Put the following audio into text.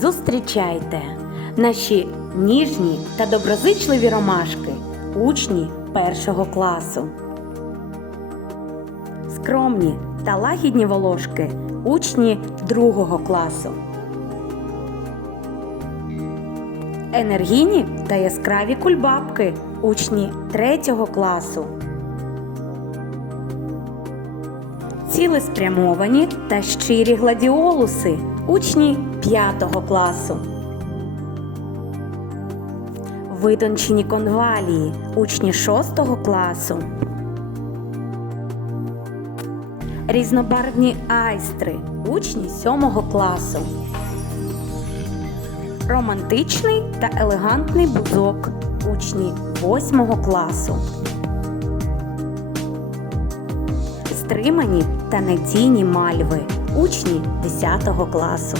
Зустрічайте наші ніжні та доброзичливі ромашки, учні першого класу. Скромні та лагідні волошки, учні другого класу. Енергійні та яскраві кульбабки, учні третього класу. Цілеспрямовані та щирі гладіолуси, учні п'ятого класу. Витончені конвалії, учні шостого класу. Різнобарвні айстри, учні сьомого класу. Романтичний та елегантний бузок, учні восьмого класу. Стримані та надійні мальви, учні 10 класу.